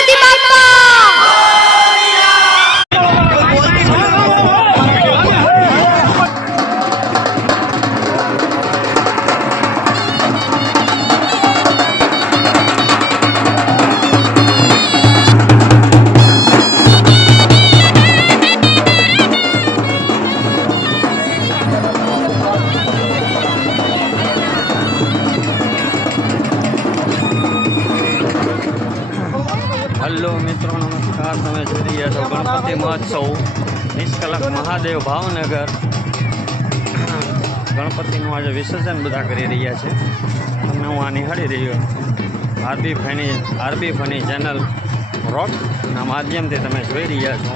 Ganpati Bappa. Hello मित्रों नमस्कार, તમે જોઈ રહ્યા છો ગણપતિ મહોત્સવ નિષ્કલંક મહાદેવ ભાવનગર। ગણપતિનું આજે વિસર્જન બધા કરી રહ્યા છે। તમને હું આ નિહાળી રહ્યો આરબી ફની ચેનલ રોકના માધ્યમથી તમે જોઈ રહ્યા છો।